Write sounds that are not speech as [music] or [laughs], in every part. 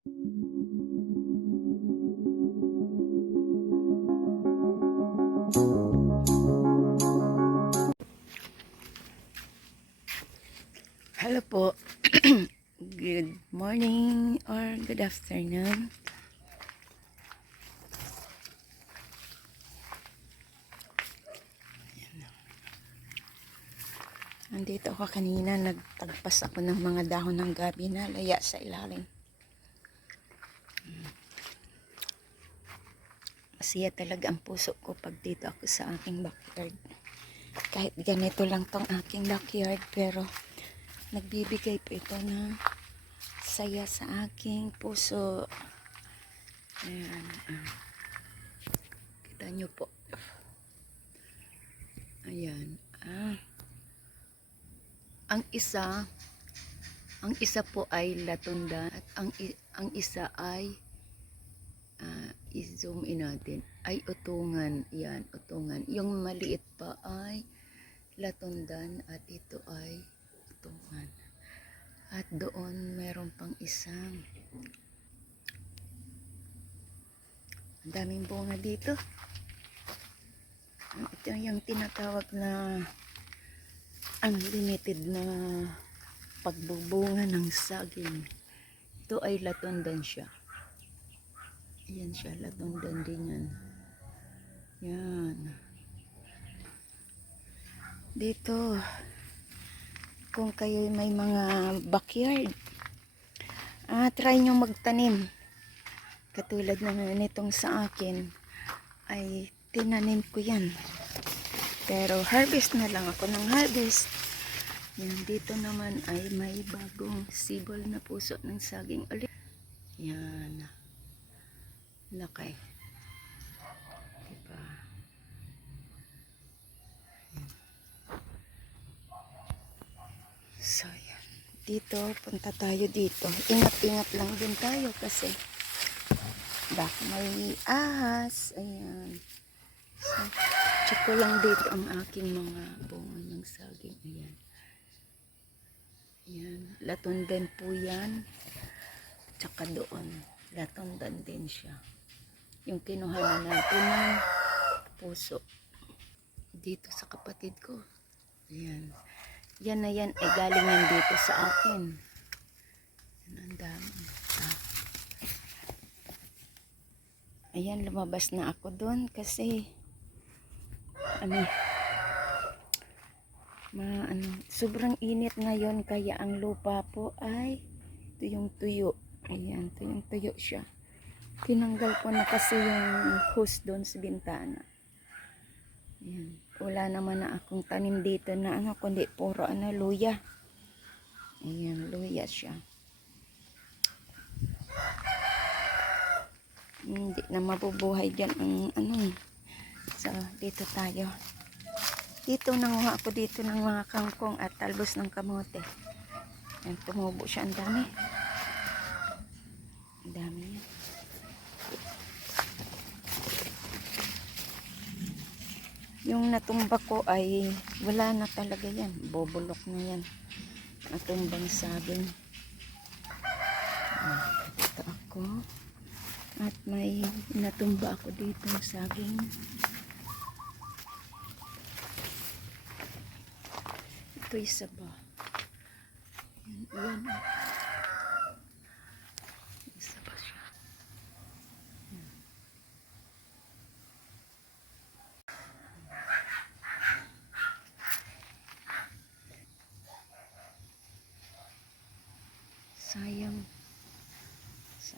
Hello po. [clears throat] good morning or good afternoon. Nandito ako kanina, nagtagpas ako ng mga dahon ng gabi na laya sa ilalim. Masaya talaga ang puso ko pag dito ako sa aking backyard. Kahit ganito lang tong aking backyard, pero nagbibigay po ito ng saya sa aking puso. Ayan. ah. Kita nyo po. Ayan. Ah. Ang isa, ang isa po ay latunda at ang, ang isa ay i-zoom in natin ay utungan. Yan, utungan. Yung maliit pa ay latundan at ito ay utungan. At doon meron pang isang ang daming bunga dito. Ito yung tinatawag na unlimited na pagbubunga ng saging. Ito ay latundan siya. Ayan siya, latundan din yan. Yan. Dito, kung kayo may mga backyard, ah, try nyo magtanim. Katulad na nitong sa akin, ay tinanim ko yan. Pero harvest na lang ako ng harvest. Yan, dito naman ay may bagong sibol na puso ng saging ulit. Yan. Laki. Diba? So, yan. Dito, punta tayo dito. Ingat-ingat lang din tayo kasi baka may ahas. Ayan. So, check ko lang dito ang aking mga bunga ng saging. Ayan. Ayan. Latundan po yan. Tsaka doon. Latundan din siya. Yung kinuha na natin ng puso. Dito sa kapatid ko. Ayan. Yan na yan ay galing yan dito sa akin. Yan ang dami. Ah. Ayan, lumabas na ako doon kasi ano ma ano, sobrang init ngayon kaya ang lupa po ay tuyong tuyo. Ayan, tuyong tuyo siya. Tinanggal ko na kasi yung hose doon sa bintana. Ayan. Wala naman na akong tanim dito na ano, kundi puro ano, luya. Ayan, luya siya. Hindi na mabubuhay dyan ang ano. So, dito tayo. Dito nanguha ako dito ng mga kangkong at talbos ng kamote. Ayan, tumubo siya. Ang dami. Ang dami yan. Yung natumba ko ay wala na talaga yan. Bobulok na yan. Natumbang saging. Ah, Ito ako. At may natumba ako dito ng saging. Ito isa ba? Yan, yan. Isa ba siya? Sayang.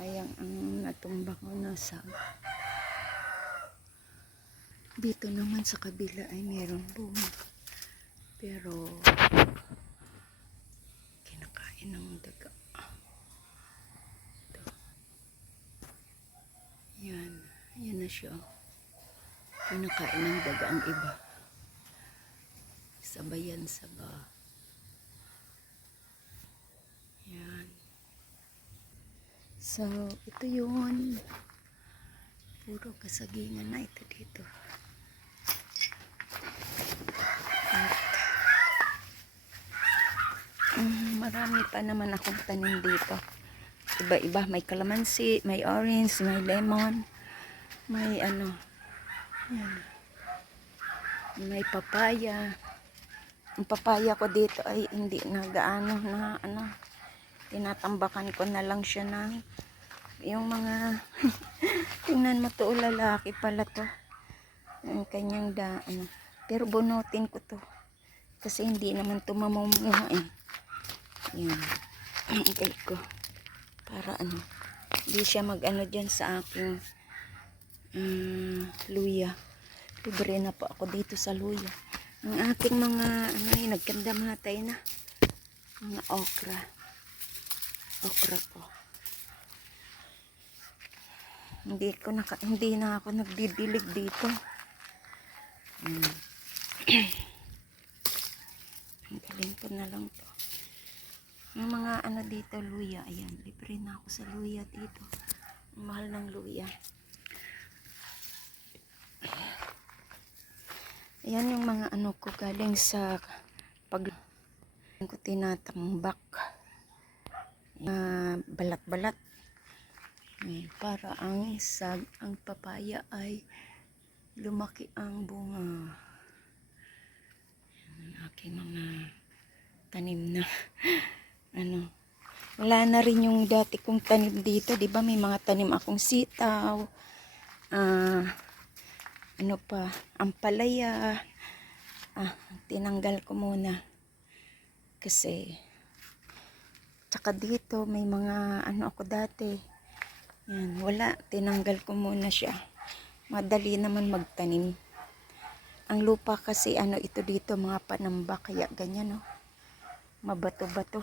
Sayang ang natumba ko na sa dito naman sa kabila ay merong bunga. Pero kinakain ng daga. Ito. Yan. Yan na siya. Kinakain ng daga ang iba. Sabayan saba. Yan. So, ito yun. Puro kasagingan na ito dito. At, mm, marami pa naman akong tanim dito. iba-iba. May kalamansi, may orange, may lemon, may ano, yan. may papaya. Ang papaya ko dito ay hindi na gaano na ano, tinatambakan ko na lang siya ng yung mga [laughs] tingnan mo to lalaki pala to. Ang kanyang da ano. pero bunutin ko to. Kasi hindi naman to eh. Yan [clears throat] okay ko. Para ano hindi siya mag ano dyan sa aking mm, luya. Libre na po ako dito sa luya. Ang aking mga ano eh nagkanda matay na. Mga okra okra ko hindi ko naka, hindi na ako nagdidilig dito hmm. [clears throat] Tanggalin ko na lang to. Yung mga ano dito, luya. Ayan, libre na ako sa luya dito. Mahal ng luya. Ayan yung mga ano ko galing sa pag ko tinatambak. Na balat-balat. Para ang sag, ang papaya ay lumaki ang bunga. Ang aking mga tanim na [laughs] ano wala na rin yung dati kong tanim dito di ba may mga tanim akong sitaw ah ano pa ampalaya ah tinanggal ko muna kasi tsaka dito may mga ano ako dati. Yan wala. Tinanggal ko muna siya. Madali naman magtanim. Ang lupa kasi ano ito dito mga panamba kaya ganyan no? Mabato-bato.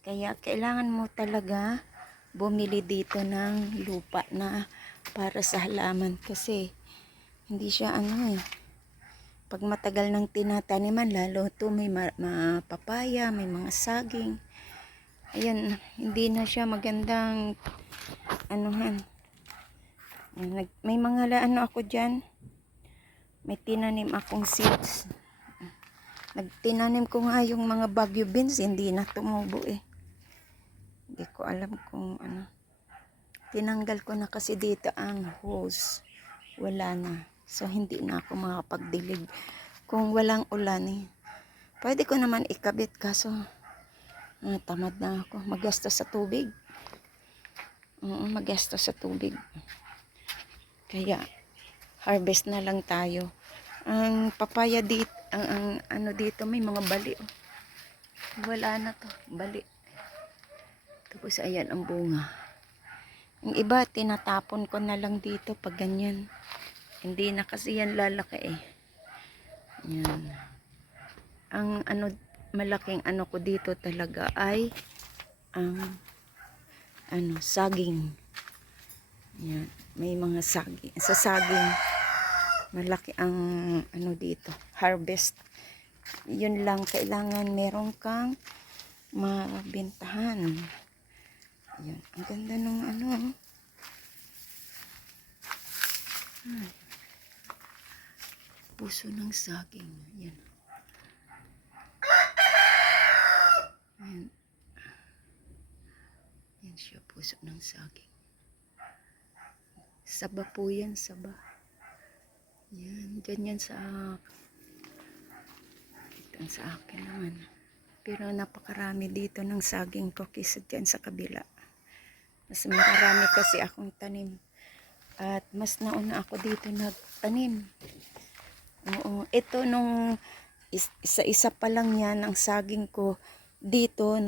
Kaya kailangan mo talaga bumili dito ng lupa na para sa halaman. Kasi hindi siya ano eh. Pag matagal ng tinataniman lalo to may ma- mapapaya may mga saging ayan hindi na siya magandang anuhan Nag, may mga ano ako dyan. May tinanim akong seeds. Nagtinanim ko nga yung mga bagyo beans hindi na tumubo eh. Hindi ko alam kung ano. Tinanggal ko na kasi dito ang hose. Wala na. So hindi na ako makapagdilig kung walang ulan eh. Pwede ko naman ikabit kaso ah, tamad na ako. Magastos sa tubig. Oo, magastos sa tubig. Kaya harvest na lang tayo. Ang papaya dito ang, ang ano dito may mga bali oh. wala na to bali. Tapos ayan ang bunga. Yung iba tinatapon ko na lang dito pag ganyan. Hindi na kasi yan lalaki eh. Yan. Ang ano malaking ano ko dito talaga ay ang ano saging. Yan may mga saging. Sa saging malaki ang ano dito harvest. Yun lang kailangan meron kang mabentahan yun ang ganda nung ano Ay. puso ng saging. Yan yan yan siya puso ng saging saba po yan saba yan, ganyan sa ito sa akin naman. Pero napakarami dito ng saging ko kisa dyan sa kabila. Mas marami kasi akong tanim. At mas nauna ako dito nagtanim. Oo, ito nung is- isa-isa pa lang yan ang saging ko. Dito,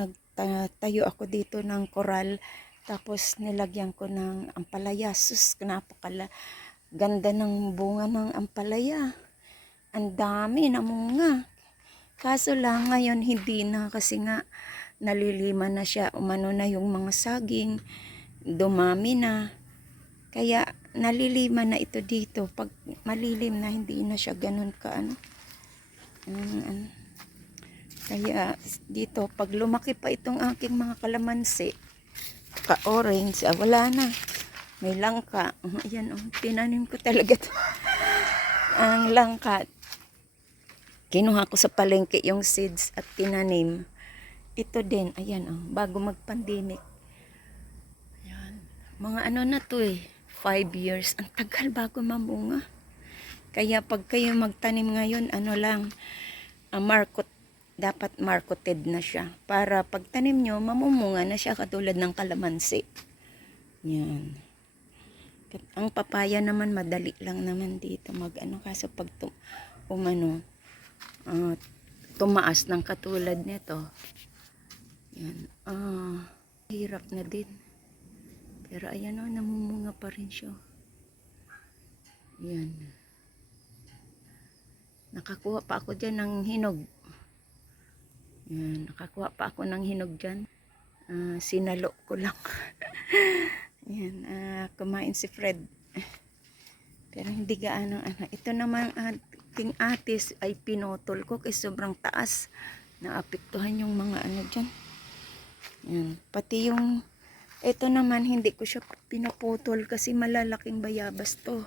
nagtayo ako dito ng koral. Tapos nilagyan ko ng ampalaya. Sus, napakala Ganda ng bunga ng ampalaya. Ang dami na munga. Kaso lang ngayon hindi na kasi nga nalilima na siya. Umano na yung mga saging. Dumami na. Kaya nalilima na ito dito. Pag malilim na hindi na siya ganun ka ano. Ano, ano. Kaya dito pag lumaki pa itong aking mga kalamansi ka orange ah, wala na may langka. Uh, Ayan, oh, tinanim ko talaga to. [laughs] Ang langka. Kinuha ko sa palengke yung seeds at tinanim. Ito din, ayan, oh, bago mag-pandemic. Mga ano na to eh, five years. Ang tagal bago mamunga. Kaya pag kayo magtanim ngayon, ano lang, ah, markot, dapat marketed na siya. Para pag tanim nyo, mamumunga na siya katulad ng kalamansi. Yan. Ang papaya naman, madali lang naman dito mag ano. Kaso pag tum, umano, ah, tumaas ng katulad nito, yan, ah, hirap na din. Pero ayan o, namumunga pa rin siya. Yan. Nakakuha pa ako dyan ng hinog. Yan, nakakuha pa ako ng hinog dyan. Ah, sinalo ko lang. [laughs] Yan, ah, kumain si Fred. Pero hindi gaano ano. Ito naman ating atis ay pinotol ko kasi sobrang taas. Naapektuhan yung mga ano dyan. Yan. Pati yung ito naman hindi ko siya pinuputol kasi malalaking bayabas to.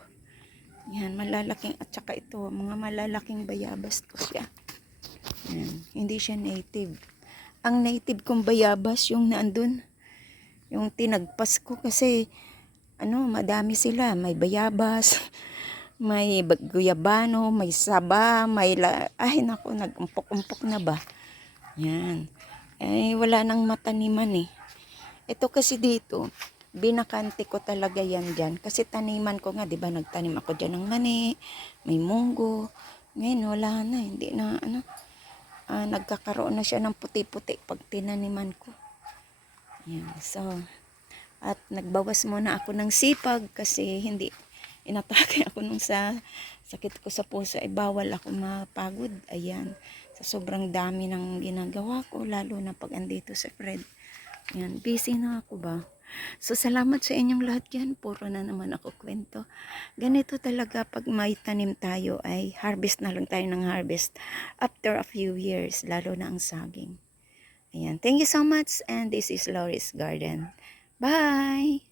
Yan, malalaking at saka ito, mga malalaking bayabas to siya. Yan, hindi siya native. Ang native kong bayabas yung naandun, yung tinagpas ko kasi ano, madami sila, may bayabas, [laughs] may guyabano, may saba, may la, ay nako, nagumpok-umpok na ba? Yan. Eh, wala nang mataniman eh. Ito kasi dito, binakante ko talaga yan dyan. Kasi taniman ko nga, di ba, nagtanim ako dyan ng mani, may munggo. Ngayon, wala na, hindi na, ano, ah, nagkakaroon na siya ng puti-puti pag tinaniman ko. Yan, so, at nagbawas muna ako ng sipag kasi hindi, inatake [laughs] ako nung sa sakit ko sa puso ay bawal ako mapagod. Ayan, sa sobrang dami ng ginagawa ko, lalo na pag andito sa Fred. Yan, busy na ako ba? So, salamat sa inyong lahat yan. Puro na naman ako kwento. Ganito talaga pag may tanim tayo ay harvest na lang tayo ng harvest after a few years, lalo na ang saging. Ayan. Thank you so much and this is Loris Garden. Bye!